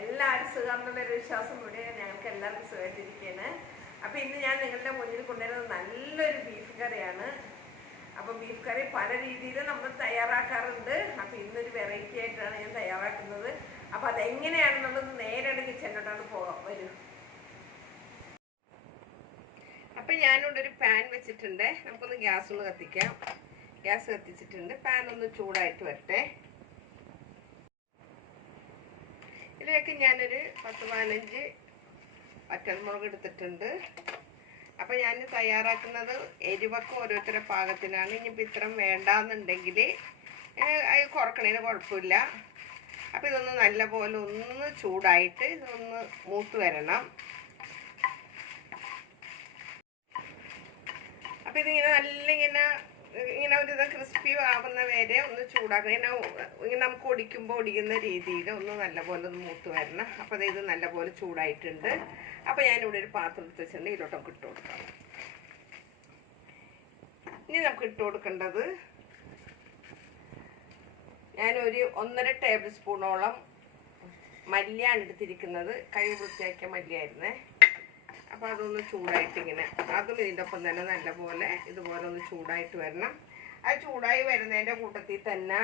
എല്ലാവരും സുഖമെന്നുള്ളൊരു വിശ്വാസം കൂടി ഞങ്ങൾക്ക് എല്ലാവർക്കും സുഖമായിട്ടിരിക്കുകയാണ്. അപ്പോൾ ഇന്ന് ഞാൻ നിങ്ങളുടെ മുന്നിൽ കൊണ്ടുവരുന്നത് നല്ലൊരു ബീഫ് കറിയാണ്. അപ്പോൾ ബീഫ് കറി പല രീതിയിൽ നമ്മൾ തയ്യാറാക്കാറുണ്ട്. അപ്പോൾ ഇന്നൊരു വെറൈറ്റി ആയിട്ടാണ് ഞാൻ തയ്യാറാക്കുന്നത്. അപ്പോൾ അതെങ്ങനെയാണെന്നുള്ളത് നേരെ കിച്ചണിലോട്ടാണ് പോകാം. വരും. അപ്പം ഞാനിവിടെ ഒരു പാൻ വെച്ചിട്ടുണ്ട്. നമുക്കൊന്ന് ഗ്യാസ് ഒന്ന് കത്തിക്കാം. ഗ്യാസ് കത്തിച്ചിട്ടുണ്ട്. പാൻ ഒന്ന് ചൂടായിട്ട് വരട്ടെ. ഇതിലേക്ക് ഞാനൊരു 10-15 വറ്റൽമുളക് എടുത്തിട്ടുണ്ട്. അപ്പം ഞാൻ തയ്യാറാക്കുന്നത് എരിവൊക്കെ ഓരോരുത്തരുടെ പാകത്തിനാണ്. ഇനിയിപ്പോൾ ഇത്രയും വേണ്ടാന്നുണ്ടെങ്കിൽ അത് കുറക്കണതിന് കുഴപ്പമില്ല. അപ്പം ഇതൊന്ന് നല്ലപോലെ ഒന്ന് ചൂടായിട്ട് ഇതൊന്ന് മൂത്ത് വരണം. അപ്പം ഇതിങ്ങനെ നല്ല ഇങ്ങനെ ഒരു ക്രിസ്പി ആവുന്ന വരെ ഒന്ന് ചൂടാക്കണം. ഇങ്ങനെ നമുക്ക് ഒടിക്കുന്ന രീതിയിൽ ഒന്ന് നല്ലപോലെ ഒന്ന് മൂത്ത് വരണം. അപ്പോൾ ഇത് നല്ലപോലെ ചൂടായിട്ടുണ്ട്. അപ്പോൾ ഞാനിവിടെ ഒരു പാത്രം എടുത്ത് വെച്ചിട്ടുണ്ട്. ഇതിലോട്ടൊക്കെ ഇട്ട് കൊടുക്കാം. ഇനി നമുക്ക് ഇട്ട് കൊടുക്കേണ്ടത് ഞാനൊരു 1.5 ടേബിൾ സ്പൂണോളം മല്ലിയാണ് എടുത്തിരിക്കുന്നത്. കഴുകി വൃത്തിയാക്കിയ മല്ലിയായിരുന്നേ. അപ്പോൾ അതൊന്ന് ചൂടായിട്ട് ഇങ്ങനെ അതും ഇതിൻ്റെ ഒപ്പം തന്നെ നല്ലപോലെ ഇതുപോലെ ഒന്ന് ചൂടായിട്ട് വരണം. അത് ചൂടായി വരുന്നതിൻ്റെ കൂട്ടത്തിൽ തന്നെ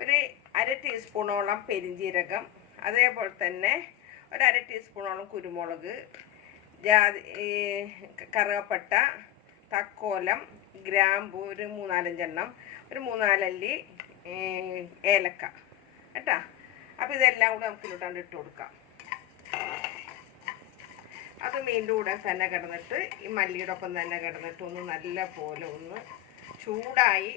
ഒരു 1/2 ടീസ്പൂണോളം പെരിഞ്ജീരകം, അതേപോലെ തന്നെ ഒരു 1/2 ടീസ്പൂണോളം കുരുമുളക്, കറുവപ്പട്ട, തക്കോലം, ഗ്രാമ്പൂ ഒരു 3-4 എണ്ണം, ഒരു 3-4 അല്ലി ഏലക്ക കേട്ടോ. അപ്പോൾ ഇതെല്ലാം കൂടെ നമുക്ക് ഇതിലോട്ടാണ്ട് ഇട്ട് കൊടുക്കാം. അത് മീൻ്റെ കൂടെ തന്നെ കിടന്നിട്ട് ഈ മല്ലിയുടെ ഒപ്പം തന്നെ കിടന്നിട്ട് ഒന്ന് നല്ല പോലെ ഒന്ന് ചൂടായി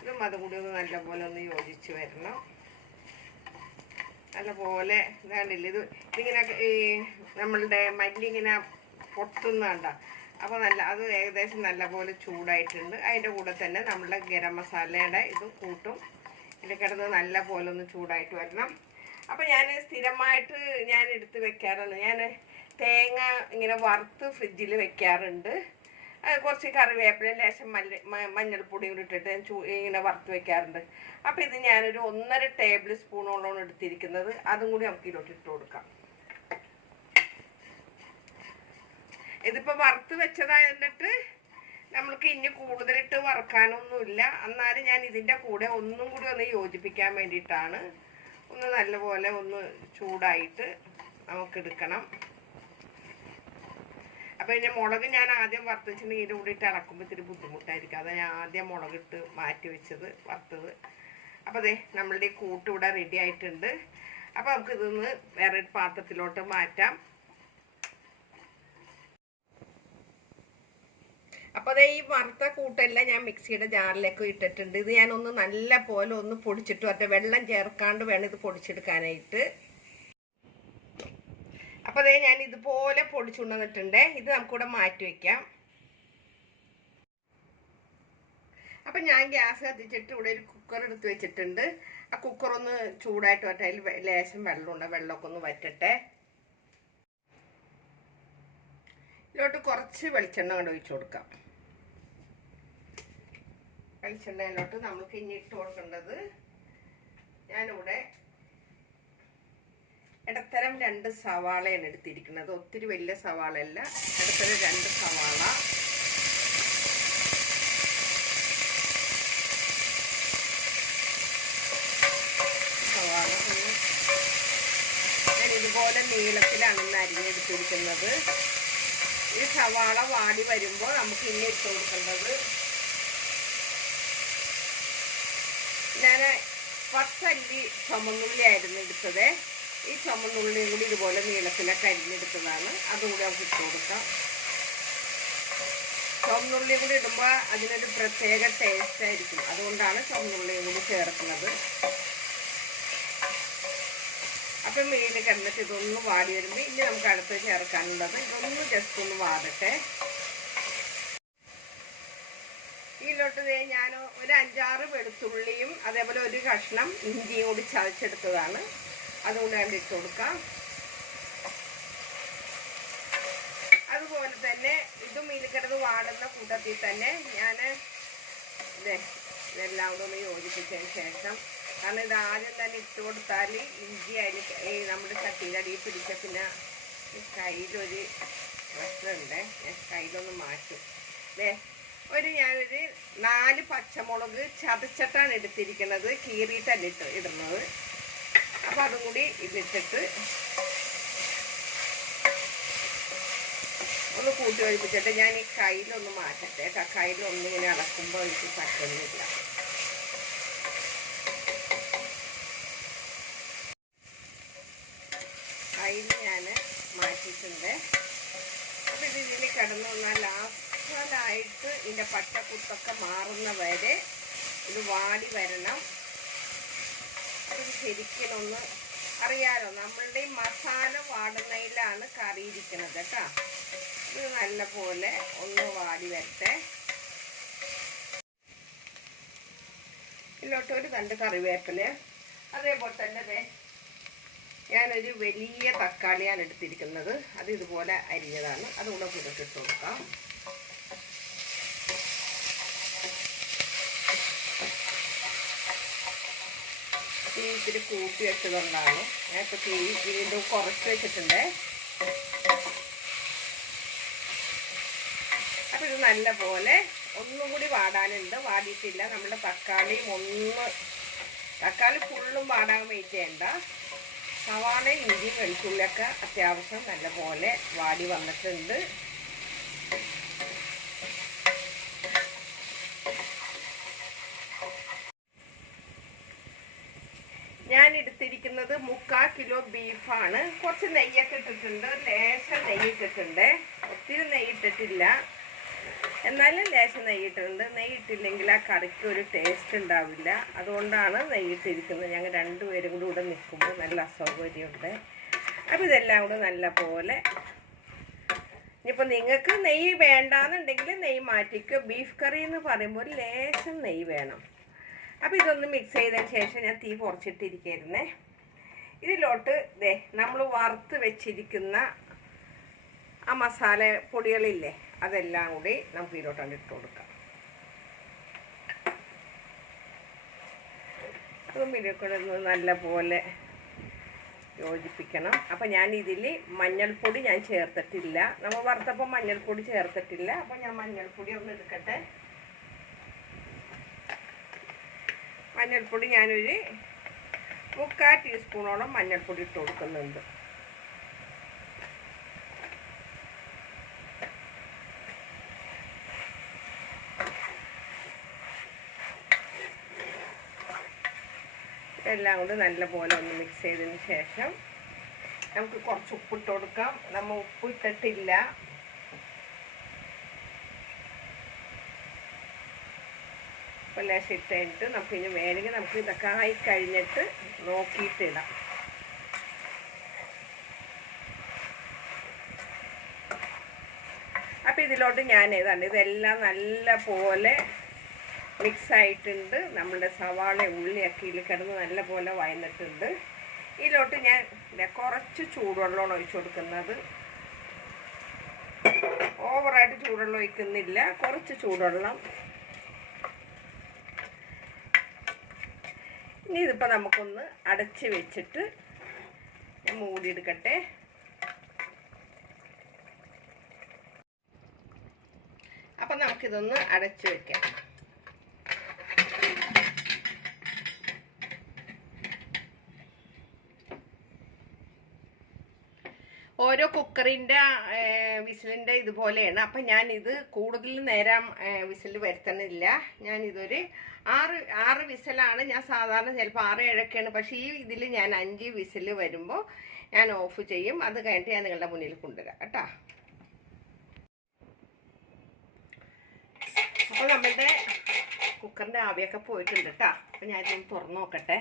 ഇതും അതും കൂടി ഒന്ന് നല്ല പോലെ ഒന്ന് യോജിച്ച് വരണം. നല്ലപോലെ ഇതാണ്ടില്ല ഇതിങ്ങനെ ഈ നമ്മളുടെ മല്ലി ഇങ്ങനെ പൊട്ടുന്നുണ്ട. അപ്പോൾ അത് ഏകദേശം നല്ലപോലെ ചൂടായിട്ടുണ്ട്. അതിൻ്റെ കൂടെ തന്നെ നമ്മളുടെ ഗരം മസാലയുടെ ഇതും കൂട്ടും ഇതിൽ കിടന്ന് നല്ല പോലെ ഒന്ന് ചൂടായിട്ട് വരണം. അപ്പോൾ ഞാൻ സ്ഥിരമായിട്ട് ഞാൻ എടുത്ത് വെക്കാറുണ്ട്. ഞാൻ തേങ്ങ ഇങ്ങനെ വറുത്ത് ഫ്രിഡ്ജിൽ വെക്കാറുണ്ട്. കുറച്ച് കറിവേപ്പില, ലേശം മഞ്ഞൾപ്പൊടി കൂടി ഇട്ടിട്ട് ഇങ്ങനെ വറുത്ത് വെക്കാറുണ്ട്. അപ്പോൾ ഇത് ഞാനൊരു 1.5 ടേബിൾ സ്പൂണോളമാണ് എടുത്തിരിക്കുന്നത്. അതും കൂടി നമുക്ക് ഇതിലോട്ട് ഇട്ട് കൊടുക്കാം. ഇതിപ്പോൾ വറുത്ത് വെച്ചതായിട്ട് നമ്മൾക്ക് ഇനി കൂടുതലിട്ട് വറുക്കാനൊന്നുമില്ല. എന്നാലും ഞാൻ ഇതിൻ്റെ കൂടെ ഒന്നും കൂടി ഒന്ന് യോജിപ്പിക്കാൻ വേണ്ടിയിട്ടാണ്. ഒന്ന് നല്ലപോലെ ഒന്ന് ചൂടായിട്ട് നമുക്കെടുക്കണം. അപ്പോൾ ഇതിൻ്റെ മുളക് ഞാൻ ആദ്യം വറുത്തിട്ടുണ്ടെങ്കിൽ ഇതിൻ്റെ കൂടെ ഇട്ട് ഇളക്കുമ്പോൾ ഇത്തിരി ബുദ്ധിമുട്ടായിരിക്കും. അതാണ് ഞാൻ ആദ്യം മുളകിട്ട് മാറ്റി വെച്ചത് വറുത്തത്. അപ്പോൾ അതെ നമ്മളുടെ ഈ കൂട്ട് ഇവിടെ റെഡി ആയിട്ടുണ്ട്. അപ്പോൾ നമുക്കിതൊന്ന് വേറെ പാത്രത്തിലോട്ട് മാറ്റാം. അപ്പോൾ അതേ ഈ വറുത്ത കൂട്ടെല്ലാം ഞാൻ മിക്സിയുടെ ജാറിലേക്ക് ഇട്ടിട്ടുണ്ട്. ഇത് ഞാനൊന്ന് നല്ല പോലെ ഒന്ന് പൊടിച്ചിട്ട് മറ്റേ വെള്ളം ചേർക്കാണ്ട് വേണം ഇത് പൊടിച്ചെടുക്കാനായിട്ട്. അപ്പോൾ അതേ ഞാൻ ഇതുപോലെ പൊടിച്ചുകൊണ്ടുവന്നിട്ടുണ്ട്. ഇത് നമുക്കിവിടെ മാറ്റി വയ്ക്കാം. അപ്പം ഞാൻ ഗ്യാസ് കത്തിച്ചിട്ട് ഇവിടെ ഒരു കുക്കർ എടുത്ത് വെച്ചിട്ടുണ്ട്. ആ കുക്കറൊന്ന് ചൂടായിട്ട് വരട്ടെ. അതിൽ ലേശം വെള്ളമുണ്ട്. വെള്ളമൊക്കെ ഒന്ന് വറ്റട്ടെ. ഇതിലോട്ട് കുറച്ച് വെളിച്ചെണ്ണ കൊണ്ട് ഒഴിച്ചു കൊടുക്കാം. വെളിച്ചെണ്ണയിലോട്ട് നമുക്ക് ഇനി ഇട്ട് കൊടുക്കേണ്ടത് ഞാനിവിടെ ഇടത്തരം 2 സവാളയാണ് എടുത്തിരിക്കുന്നത്. ഒത്തിരി വലിയ സവാളയല്ല, ഇടത്തരം 2 സവാള. ഞാൻ ഇതുപോലെ നീളത്തിലാണ് ഇന്ന് അരിഞ്ഞെടുത്തിരിക്കുന്നത്. ഈ സവാള വാടി വരുമ്പോൾ നമുക്ക് ഇനി ഇട്ട് കൊടുക്കേണ്ടത് ഞാൻ 10 അല്ലി ചുമന്നുള്ളിയായിരുന്നു എടുത്തത്. ഈ ചുമന്നുള്ളിയും കൂടി ഇതുപോലെ നീളത്തിലൊക്കെ അരിഞ്ഞെടുത്തതാണ്. അതുകൂടി നമുക്ക് ഇട്ട് കൊടുക്കാം. ചുമന്നുള്ളിയും കൂടി ഇടുമ്പോൾ അതിനൊരു പ്രത്യേക ടേസ്റ്റ് ആയിരിക്കും. അതുകൊണ്ടാണ് ചുമന്നുള്ളിയും കൂടി ചേർക്കുന്നത്. അപ്പം മീൻ കിടന്നിട്ട് ഇതൊന്ന് വാടി വരുമ്പോൾ ഇനി നമുക്ക് അടുത്ത് ചേർക്കാനുള്ളത് ഇതൊന്ന് ജസ്റ്റ് ഒന്ന് വാടട്ടെ. ഇതിലോട്ട് ഞാൻ ഒരു 5-6 വെളുത്തുള്ളിയും അതേപോലെ ഒരു കഷ്ണം ഇഞ്ചിയും കൂടി ചതച്ചെടുത്തതാണ്. അതുകൊണ്ട് കണ്ട് ഇട്ട് കൊടുക്കാം. അതുപോലെ തന്നെ ഇതും മീൻ കിടന്ന് വാടുന്ന കൂട്ടത്തിൽ തന്നെ ഞാൻ ഇതെല്ലാം കൂടെ ഒന്ന് യോജിപ്പിച്ചതിന് ശേഷം കാരണം ഇത് ആദ്യം തന്നെ ഇട്ട് കൊടുത്താൽ ഇഞ്ചി അതിൽ നമ്മുടെ ചട്ടിയുടെ അടിയിൽ പിടിച്ച പിന്നെ കയ്യിലൊരു പ്രശ്നമുണ്ട്. ഞാൻ കയ്യിലൊന്ന് മാറ്റും. ഞാനൊരു 4 പച്ചമുളക് ചതച്ചിട്ടാണ് എടുത്തിരിക്കുന്നത്, കീറിയിട്ടല്ല ഇടുന്നത്. അപ്പോൾ അതും കൂടി ഇതിട്ടിട്ട് ഒന്ന് കൂട്ടി ഒഴിപ്പിച്ചിട്ട് ഞാൻ ഈ കയ്യിലൊന്ന് മാറ്റട്ടെ. കയ്യിലൊന്നിങ്ങനെ ഇളക്കുമ്പോൾ എനിക്ക് പറ്റുന്നില്ല. കയ്യിൽ ഞാൻ മാറ്റിയിട്ടുണ്ട്. അപ്പോൾ ഇതിൽ കിടന്നാൽ ലാസ്റ്റായിട്ട് ഇതിൻ്റെ പച്ചക്കുത്തൊക്കെ മാറുന്ന വരെ ഇത് വാടി വരണം. ഇത് ശരിക്കും അറിയാലോ, നമ്മളുടെ ഈ മസാല വാടുന്നതിലാണ് കറി ഇരിക്കുന്നത് കേട്ടോ. ഇത് നല്ല പോലെ ഒന്ന് വാടി വരട്ടെ. ഇതിലോട്ട് ഒരു 2 കറിവേപ്പില, അതേപോലെ തന്നെ ഞാനൊരു വലിയ തക്കാളിയാണ് എടുത്തിരിക്കുന്നത്. അത് ഇതുപോലെ അരിഞ്ഞതാണ്, അതുകൂടെ കൂടെ ഇട്ട് കൊടുക്കാം. തീ ഇത്തിരി കൂട്ടി വെച്ചതുകൊണ്ടാണ്. ഞാൻ ഇപ്പോൾ തീ വീണ്ടും കുറച്ച് വെച്ചിട്ടുണ്ട്. അപ്പോൾ ഇത് നല്ല പോലെ ഒന്നും കൂടി വാടാനുണ്ട്, വാടിയിട്ടില്ല. നമ്മുടെ തക്കാളി ഫുള്ളും വാടാൻ വെയിറ്റ് ചെയ്യണ്ട. സവാള, ഇഞ്ചി, വെളുത്തുള്ളിയൊക്കെ അത്യാവശ്യം നല്ല പോലെ വാടി വന്നിട്ടുണ്ട്. ഞാൻ എടുത്തിരിക്കുന്നത് 3/4 കിലോ ബീഫാണ്. കുറച്ച് നെയ്യൊക്കെ ഇട്ടിട്ടുണ്ട്, ലേശം നെയ്യ് ഇട്ടിട്ടുണ്ട്. ഒത്തിരി നെയ്യ് ഇട്ടിട്ടില്ല, എന്നാലും ലേശം നെയ്യിട്ടുണ്ട്. നെയ്യിട്ടില്ലെങ്കിൽ ആ കറിക്ക് ഒരു ടേസ്റ്റ് ഉണ്ടാവില്ല. അതുകൊണ്ടാണ് നെയ്യിട്ടിരിക്കുന്നത്. ഞങ്ങൾ 2 പേരും കൂടി ഇവിടെ നിൽക്കുമ്പോൾ നല്ല അസൗകര്യമുണ്ട്. അപ്പോൾ ഇതെല്ലാം കൂടെ നല്ല പോലെ, ഇനിയിപ്പോൾ നിങ്ങൾക്ക് നെയ്യ് വേണ്ടാന്നുണ്ടെങ്കിൽ നെയ്യ് മാറ്റിക്കുക. ബീഫ് കറി എന്ന് പറയുമ്പോൾ ഒരു ലേശം നെയ്യ് വേണം. അപ്പോൾ ഇതൊന്ന് മിക്സ് ചെയ്തതിന് ശേഷം ഞാൻ തീ കുറച്ചിട്ടിരിക്കുന്നേ. ഇതിലോട്ട് നമ്മൾ വറുത്ത് വെച്ചിരിക്കുന്ന ആ മസാല പൊടികളില്ലേ, അതെല്ലാം കൂടി നമുക്ക് ഇതിലോട്ടാണ് ഇട്ട് കൊടുക്കാം. അതും ഇതിൽക്കൂടെ ഒന്ന് നല്ല പോലെ യോജിപ്പിക്കണം. അപ്പം ഞാൻ ഇതിൽ മഞ്ഞൾപ്പൊടി ഞാൻ ചേർത്തിട്ടില്ല. നമ്മൾ വറുത്തപ്പോൾ മഞ്ഞൾപ്പൊടി ചേർത്തിട്ടില്ല. അപ്പം ഞാൻ മഞ്ഞൾപ്പൊടി ഒന്ന് എടുക്കട്ടെ. മഞ്ഞൾപ്പൊടി ഞാനൊരു 3/4 ടീസ്പൂണോളം മഞ്ഞൾപ്പൊടി ഇട്ട് കൊടുക്കുന്നുണ്ട്. എല്ലാം കൂടി നല്ല പോലെ ഒന്ന് മിക്സ് ചെയ്തതിന് ശേഷം നമുക്ക് കുറച്ച് ഉപ്പിട്ട് കൊടുക്കാം. നമ്മൾ ഉപ്പ് ഇട്ടിട്ടില്ല. ലേശം ഇട്ട് കഴിഞ്ഞിട്ട് നമുക്ക് ഇനി വേണമെങ്കിൽ നമുക്ക് ഇതൊക്കെ ആയി കഴിഞ്ഞിട്ട് നോക്കിയിട്ടിടാം. അപ്പം ഇതിലോട്ട് ഞാൻ ഇതെല്ലാം നല്ല പോലെ മിക്സ് ആയിട്ടുണ്ട്. നമ്മുടെ സവാള ഉള്ളിയൊക്കെ ഇതിൽ കിടന്ന് നല്ല പോലെ വഴന്നിട്ടുണ്ട്. ഇതിലോട്ട് ഞാൻ കുറച്ച് ചൂടുവെള്ളമാണ് ഒഴിച്ചു കൊടുക്കുന്നത്. ഓവറായിട്ട് ചൂടുവെള്ളം ഒഴിക്കുന്നില്ല, കുറച്ച് ചൂടുവെള്ളം. ഇനി ഇതിപ്പോൾ നമുക്കൊന്ന് അടച്ച് വെച്ചിട്ട് ഞാൻ മൂടിയെടുക്കട്ടെ. അപ്പം നമുക്കിതൊന്ന് അടച്ച് വെക്കാം. ഓരോ കുക്കറിൻ്റെ വിസിലിൻ്റെ ഇതുപോലെയാണ്. അപ്പം ഞാനിത് കൂടുതൽ നേരം വിസിൽ വരുത്തണില്ല. ഞാനിതൊരു 6 വിസിലാണ് ഞാൻ സാധാരണ, ചിലപ്പോൾ 6-7ഒക്കെയാണ്. പക്ഷേ ഈ ഇതിൽ ഞാൻ 5 വിസിൽ വരുമ്പോൾ ഞാൻ ഓഫ് ചെയ്യും. അത് കഴിഞ്ഞിട്ട് ഞാൻ നിങ്ങളുടെ മുന്നിൽ കൊണ്ടുവരാം കേട്ടോ. അപ്പോൾ നമ്മളുടെ കുക്കറിൻ്റെ ആവിയൊക്കെ പോയിട്ടുണ്ട് കേട്ടോ. അപ്പോൾ ഞാനിതൊന്ന് തുറന്ന് നോക്കട്ടെ.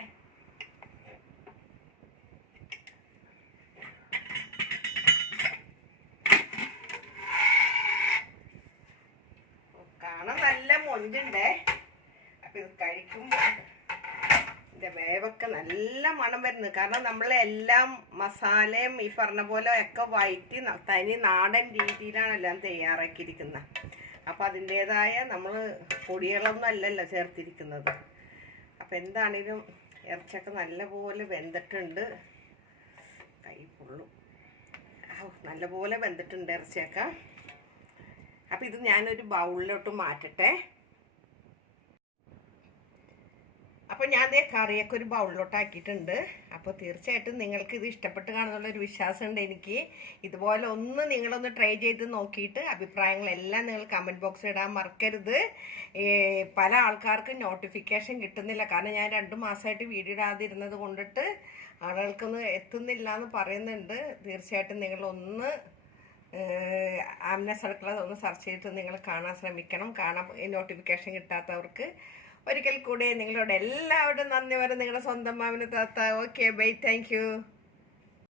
കാണാൻ നല്ല മൊഞ്ചുണ്ടേ. അപ്പം ഇത് കഴിക്കുമ്പോൾ ഇതിൻ്റെ വേവൊക്കെ നല്ല മണം വരുന്നത്. കാരണം നമ്മളെല്ലാം മസാലയും ഈ പറഞ്ഞ പോലെ ഒക്കെ വഴറ്റി തനി നാടൻ രീതിയിലാണ് എല്ലാം തയ്യാറാക്കിയിരിക്കുന്നത്. അപ്പം അതിൻ്റേതായ നമ്മൾ പൊടികളൊന്നും അല്ലല്ലോ ചേർത്തിരിക്കുന്നത്. അപ്പം എന്താണെങ്കിലും ഇറച്ചിയൊക്കെ നല്ലപോലെ വെന്തിട്ടുണ്ട്. കൈ പൊള്ളും. നല്ലപോലെ വെന്തിട്ടുണ്ട് ഇറച്ചിയൊക്കെ. അപ്പം ഇത് ഞാനൊരു ബൗളിലോട്ട് മാറ്റട്ടെ. അപ്പോൾ ഞാൻ ദേ കറിയൊക്കെ ഒരു ബൗളിലോട്ട് ആക്കിയിട്ടുണ്ട്. അപ്പോൾ തീർച്ചയായിട്ടും നിങ്ങൾക്ക് ഇത് ഇഷ്ടപ്പെട്ട് കാണുന്നുള്ളൊരു വിശ്വാസമുണ്ട് എനിക്ക്. ഇതുപോലെ നിങ്ങളൊന്ന് ട്രൈ ചെയ്ത് നോക്കിയിട്ട് അഭിപ്രായങ്ങളെല്ലാം നിങ്ങൾ കമൻറ്റ് ബോക്സിൽ ഇടാൻ മറക്കരുത്. പല ആൾക്കാർക്കും നോട്ടിഫിക്കേഷൻ കിട്ടുന്നില്ല. കാരണം ഞാൻ 2 മാസമായിട്ട് വീഡിയോ ഇടാതിരുന്നത് കൊണ്ടിട്ട് ആളുകൾക്കൊന്നും എത്തുന്നില്ല എന്ന് പറയുന്നുണ്ട്. തീർച്ചയായിട്ടും നിങ്ങളൊന്ന് ആംനസ് അടുക്കള ഒന്ന് സെർച്ച് ചെയ്തിട്ട് നിങ്ങൾ കാണാൻ ശ്രമിക്കണം. നോട്ടിഫിക്കേഷൻ കിട്ടാത്തവർക്ക് ഒരിക്കൽ കൂടെ നിങ്ങളോട് എല്ലാവരും നന്ദി വരെ നിങ്ങളുടെ സ്വന്തം മാമിന് താത്ത. Okay bye, thank you.